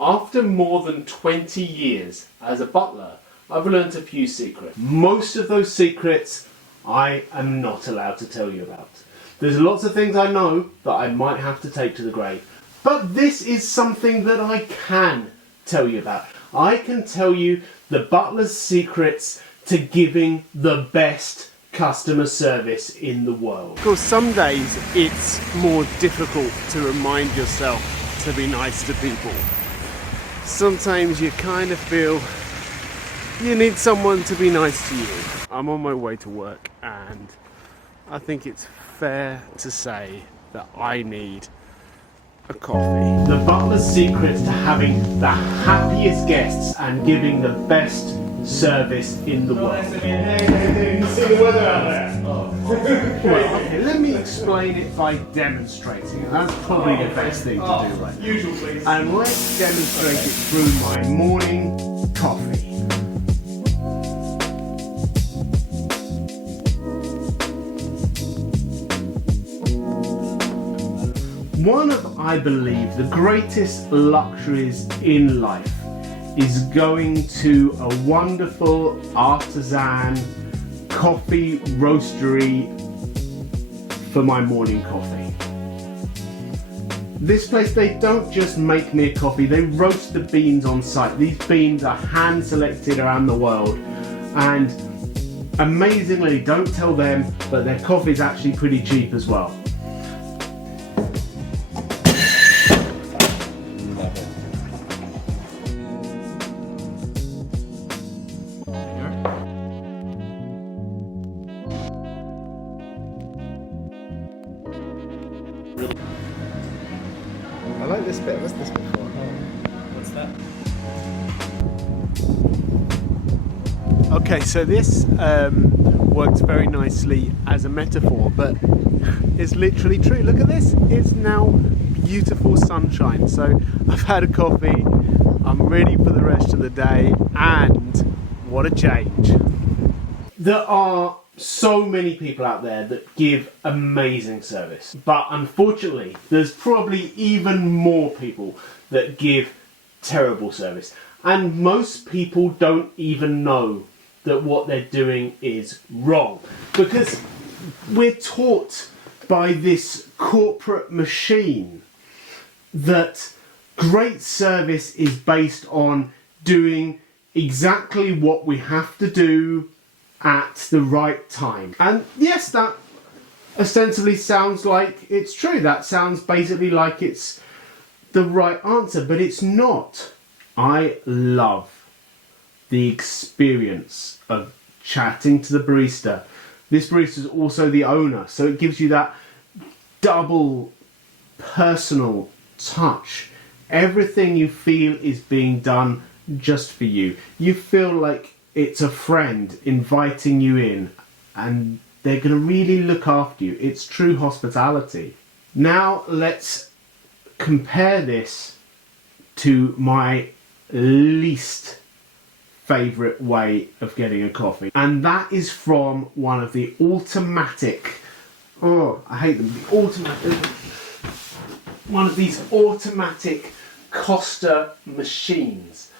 After more than 20 years as a butler, I've learned a few secrets. Most of those secrets I am not allowed to tell you about. There's lots of things I know that I might have to take to the grave. But this is something that I can tell you about. I can tell you the butler's secrets to giving the best customer service in the world. Of course, some days it's more difficult to remind yourself to be nice to people. Sometimes you kind of feel you need someone to be nice to you. I'm on my way to work and I think it's fair to say that I need a coffee. The butler's secret to having the happiest guests and giving the best service in the world. You see the weather out there? Well, okay, let me explain it by demonstrating, and that's probably the best thing to do right now. Usual, please. And let's demonstrate it through my morning coffee. One of, I believe, the greatest luxuries in life is going to a wonderful artisan coffee roastery for my morning coffee. This place, they don't just make me a coffee, they roast the beans on site. These beans are hand selected around the world, and amazingly, don't tell them, but their coffee is actually pretty cheap as well. I like this bit. What's this bit for? What's that? Okay, so this works very nicely as a metaphor, but it's literally true. Look at this. It's now beautiful sunshine. So I've had a coffee, I'm ready for the rest of the day, and what a change. There are so many people out there that give amazing service, but unfortunately there's probably even more people that give terrible service, and most people don't even know that what they're doing is wrong, because we're taught by this corporate machine that great service is based on doing exactly what we have to do at the right time. And yes, that ostensibly sounds like it's true. That sounds basically like it's the right answer, but it's not. I love the experience of chatting to the barista. This barista is also the owner, so it gives you that double personal touch. Everything you feel is being done just for you. You feel like it's a friend inviting you in, and they're going to really look after you. It's true hospitality. Now let's compare this to my least favourite way of getting a coffee, and that is from one of the automatic, oh I hate them, the automatic, one of these automatic Costa machines.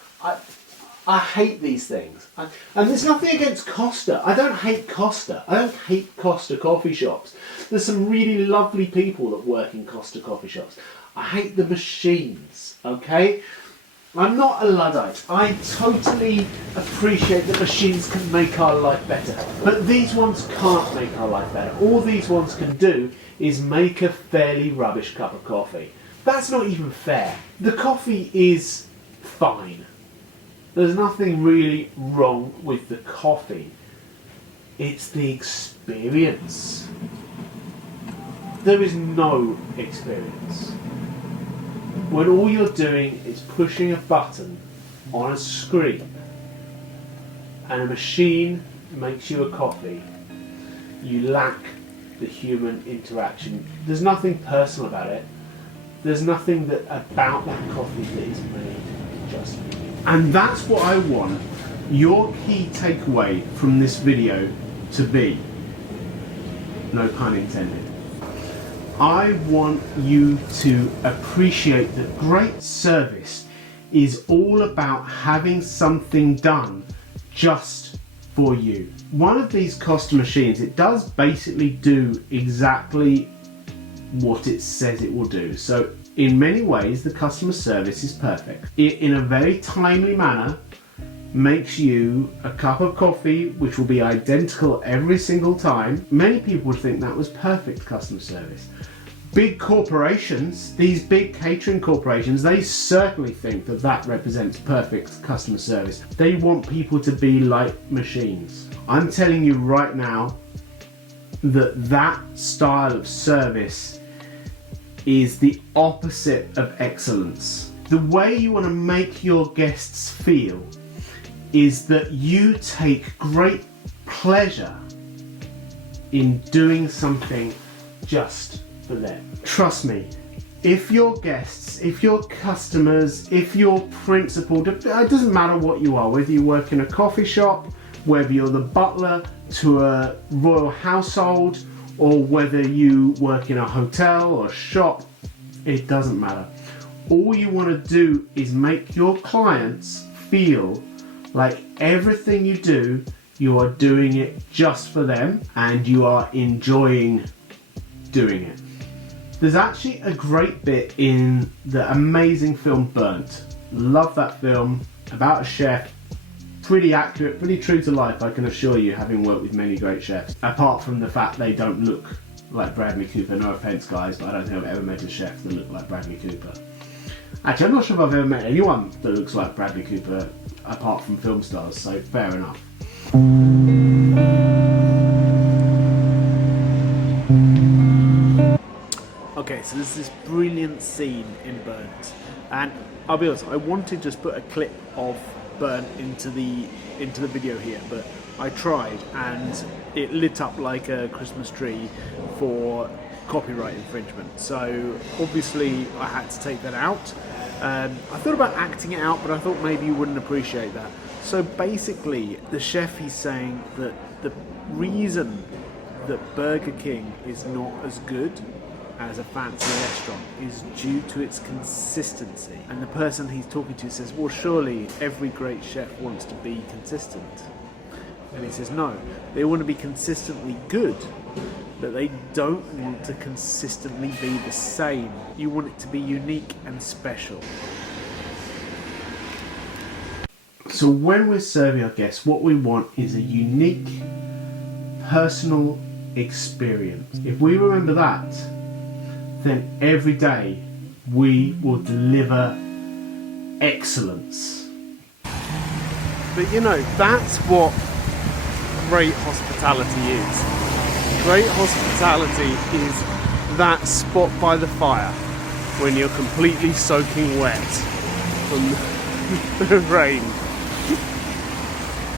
I hate these things. And there's nothing against Costa. I don't hate Costa. I don't hate Costa coffee shops. There's some really lovely people that work in Costa coffee shops. I hate the machines, okay? I'm not a Luddite. I totally appreciate that machines can make our life better. But these ones can't make our life better. All these ones can do is make a fairly rubbish cup of coffee. That's not even fair. The coffee is fine. There's nothing really wrong with the coffee. It's the experience. There is no experience. When all you're doing is pushing a button on a screen and a machine makes you a coffee, you lack the human interaction. There's nothing personal about it. There's nothing about that coffee that is made just for you. And that's what I want your key takeaway from this video to be. No pun intended. I want you to appreciate that great service is all about having something done just for you. One of these Costa machines, it does basically do exactly what it says it will do. So in many ways, the customer service is perfect. It, in a very timely manner, makes you a cup of coffee which will be identical every single time. Many people would think that was perfect customer service. Big corporations, these big catering corporations, they certainly think that that represents perfect customer service. They want people to be like machines. I'm telling you right now that that style of service is the opposite of excellence. The way you want to make your guests feel is that you take great pleasure in doing something just for them. Trust me, if your guests, if your customers, if your principal, it doesn't matter what you are, whether you work in a coffee shop, whether you're the butler to a royal household, or whether you work in a hotel or a shop, it doesn't matter. All you want to do is make your clients feel like everything you do, you are doing it just for them and you are enjoying doing it. There's actually a great bit in the amazing film Burnt. Love that film, about a chef. Pretty accurate, pretty true to life, I can assure you, having worked with many great chefs. Apart from the fact they don't look like Bradley Cooper. No offense guys, but I don't think I've ever met a chef that looked like Bradley Cooper. Actually, I'm not sure if I've ever met anyone that looks like Bradley Cooper apart from film stars, so fair enough. Okay, so there's this brilliant scene in Burnt, and I'll be honest, I wanted to just put a clip of Burnt into the video here, but I tried and it lit up like a Christmas tree for copyright infringement, so obviously I had to take that out. I thought about acting it out, but I thought maybe you wouldn't appreciate that. So basically, the chef, he's saying that the reason that Burger King is not as good as a fancy restaurant is due to its consistency. And the person he's talking to says, well, surely every great chef wants to be consistent. And he says, no, they want to be consistently good, but they don't want to consistently be the same. You want it to be unique and special. So when we're serving our guests, what we want is a unique, personal experience. If we remember that, then every day we will deliver excellence. But you know, that's what great hospitality is. Great hospitality is that spot by the fire when you're completely soaking wet from the rain.